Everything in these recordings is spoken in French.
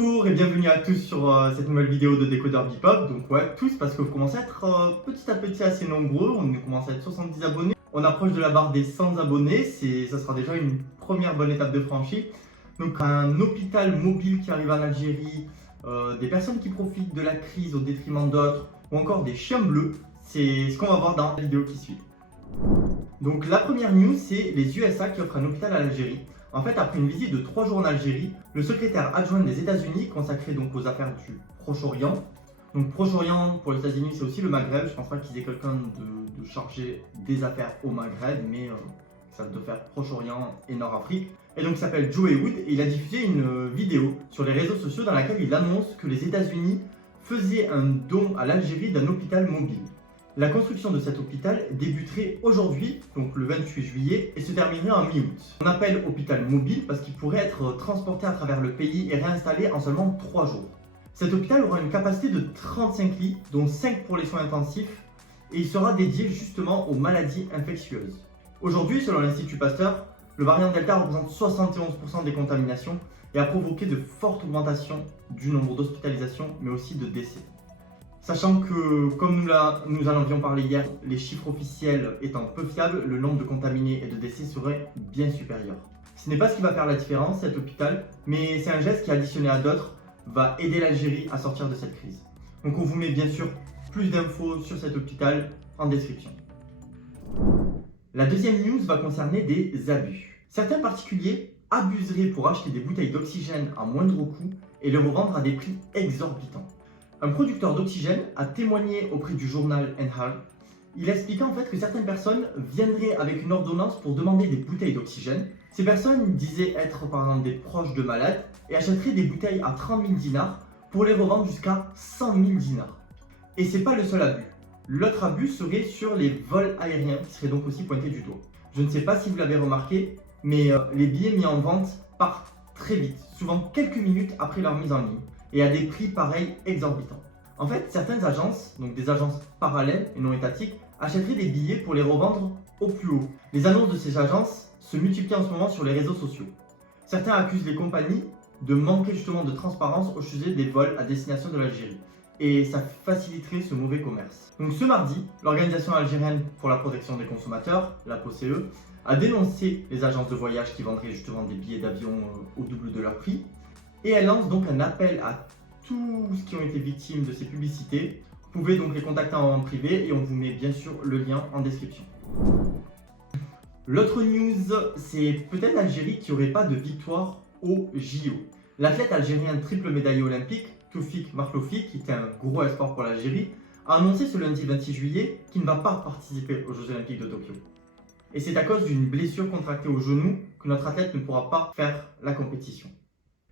Bonjour et bienvenue à tous sur cette nouvelle vidéo de Décodeur Bipop. Donc ouais, tous parce que vous commencez à être petit à petit assez nombreux, on commence à être 70 abonnés. On approche de la barre des 100 abonnés, ça sera déjà une première bonne étape de franchie. Donc un hôpital mobile qui arrive en Algérie, des personnes qui profitent de la crise au détriment d'autres, ou encore des chiens bleus, c'est ce qu'on va voir dans la vidéo qui suit. Donc la première news, c'est les USA qui offrent un hôpital à l'Algérie. En fait, après une visite de 3 jours en Algérie, le secrétaire adjoint des États-Unis, consacré donc aux affaires du Proche-Orient. Donc Proche-Orient pour les États-Unis, c'est aussi le Maghreb. Je ne pense pas qu'ils aient quelqu'un de chargé des affaires au Maghreb, mais ça doit faire Proche-Orient et Nord-Afrique. Et donc il s'appelle Joe Wood et il a diffusé une vidéo sur les réseaux sociaux dans laquelle il annonce que les États-Unis faisaient un don à l'Algérie d'un hôpital mobile. La construction de cet hôpital débuterait aujourd'hui, donc le 28 juillet, et se terminerait en mi-août. On appelle hôpital mobile parce qu'il pourrait être transporté à travers le pays et réinstallé en seulement 3 jours. Cet hôpital aura une capacité de 35 lits, dont 5 pour les soins intensifs, et il sera dédié justement aux maladies infectieuses. Aujourd'hui, selon l'Institut Pasteur, le variant Delta représente 71% des contaminations et a provoqué de fortes augmentations du nombre d'hospitalisations, mais aussi de décès. Sachant que, comme nous en avions parlé hier, les chiffres officiels étant peu fiables, le nombre de contaminés et de décès serait bien supérieur. Ce n'est pas ce qui va faire la différence, cet hôpital, mais c'est un geste qui, additionné à d'autres, va aider l'Algérie à sortir de cette crise. Donc on vous met bien sûr plus d'infos sur cet hôpital en description. La deuxième news va concerner des abus. Certains particuliers abuseraient pour acheter des bouteilles d'oxygène à moindre coût et les revendre à des prix exorbitants. Un producteur d'oxygène a témoigné auprès du journal Enhal. Il expliquait en fait que certaines personnes viendraient avec une ordonnance pour demander des bouteilles d'oxygène. Ces personnes disaient être par exemple des proches de malades et achèteraient des bouteilles à 30 000 dinars pour les revendre jusqu'à 100 000 dinars. Et c'est pas le seul abus. L'autre abus serait sur les vols aériens qui seraient donc aussi pointés du doigt. Je ne sais pas si vous l'avez remarqué, mais les billets mis en vente partent très vite, souvent quelques minutes après leur mise en ligne, et à des prix pareils exorbitants. En fait, certaines agences, donc des agences parallèles et non étatiques, achèteraient des billets pour les revendre au plus haut. Les annonces de ces agences se multiplient en ce moment sur les réseaux sociaux. Certains accusent les compagnies de manquer justement de transparence au sujet des vols à destination de l'Algérie. Et ça faciliterait ce mauvais commerce. Donc ce mardi, l'Organisation algérienne pour la protection des consommateurs, la POCE, a dénoncé les agences de voyage qui vendraient justement des billets d'avion au double de leur prix. Et elle lance donc un appel à tous ceux qui ont été victimes de ces publicités. Vous pouvez donc les contacter en privé et on vous met bien sûr le lien en description. L'autre news, c'est peut-être l'Algérie qui n'aurait pas de victoire au JO. L'athlète algérien triple médaillé olympique, Toufik Marlofi, qui était un gros espoir pour l'Algérie, a annoncé ce lundi 26 juillet qu'il ne va pas participer aux Jeux Olympiques de Tokyo. Et c'est à cause d'une blessure contractée au genou que notre athlète ne pourra pas faire la compétition.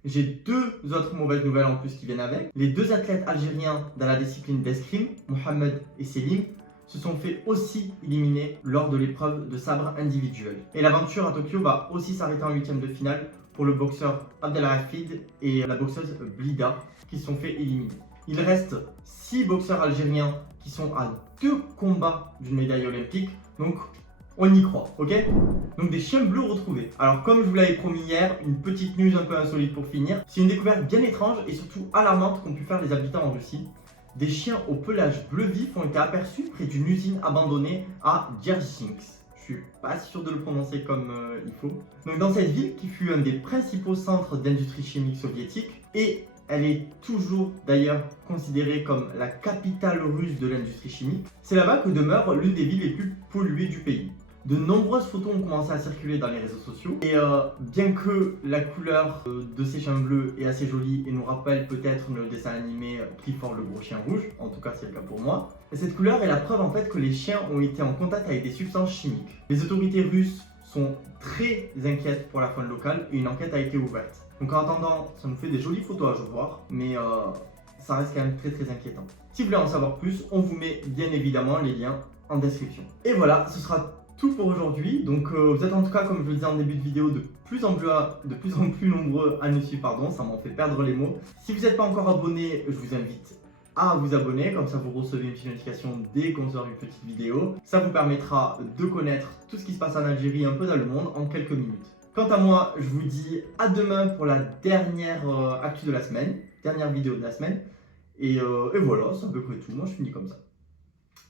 J'ai deux autres mauvaises nouvelles en plus qui viennent avec. Les deux athlètes algériens dans la discipline d'escrime, Mohamed et Selim, se sont fait aussi éliminer lors de l'épreuve de sabre individuel. Et l'aventure à Tokyo va aussi s'arrêter en huitième de finale pour le boxeur Abdelhafid et la boxeuse Blida qui se sont fait éliminer. Il reste 6 boxeurs algériens qui sont à 2 combats d'une médaille olympique, donc on y croit, ok? Donc des chiens bleus retrouvés. Alors comme je vous l'avais promis hier, une petite news un peu insolite pour finir. C'est une découverte bien étrange et surtout alarmante qu'ont pu faire les habitants en Russie. Des chiens au pelage bleu vif ont été aperçus près d'une usine abandonnée à Dzerzhinsk. Je suis pas sûr de le prononcer comme il faut. Donc dans cette ville qui fut un des principaux centres d'industrie chimique soviétique, et elle est toujours d'ailleurs considérée comme la capitale russe de l'industrie chimique, c'est là-bas que demeure l'une des villes les plus polluées du pays. De nombreuses photos ont commencé à circuler dans les réseaux sociaux et bien que la couleur de ces chiens bleus est assez jolie et nous rappelle peut-être le dessin animé Clifford le gros chien rouge, en tout cas c'est le cas pour moi, cette couleur est la preuve en fait que les chiens ont été en contact avec des substances chimiques. Les autorités russes sont très inquiètes pour la faune locale et une enquête a été ouverte. Donc en attendant, ça nous fait des jolies photos à voir, mais ça reste quand même très inquiétant. Si vous voulez en savoir plus, on vous met bien évidemment les liens en description. Et voilà, ce sera tout pour aujourd'hui. Donc vous êtes en tout cas, comme je le disais en début de vidéo, de plus en plus nombreux à nous suivre, ça m'en fait perdre les mots. Si vous n'êtes pas encore abonné, je vous invite à vous abonner, comme ça vous recevez une petite notification dès qu'on sort une petite vidéo. Ça vous permettra de connaître tout ce qui se passe en Algérie, un peu dans le monde, en quelques minutes. Quant à moi, je vous dis à demain pour la dernière actu de la semaine, dernière vidéo de la semaine. Et voilà, c'est à peu près tout. Moi, je finis comme ça.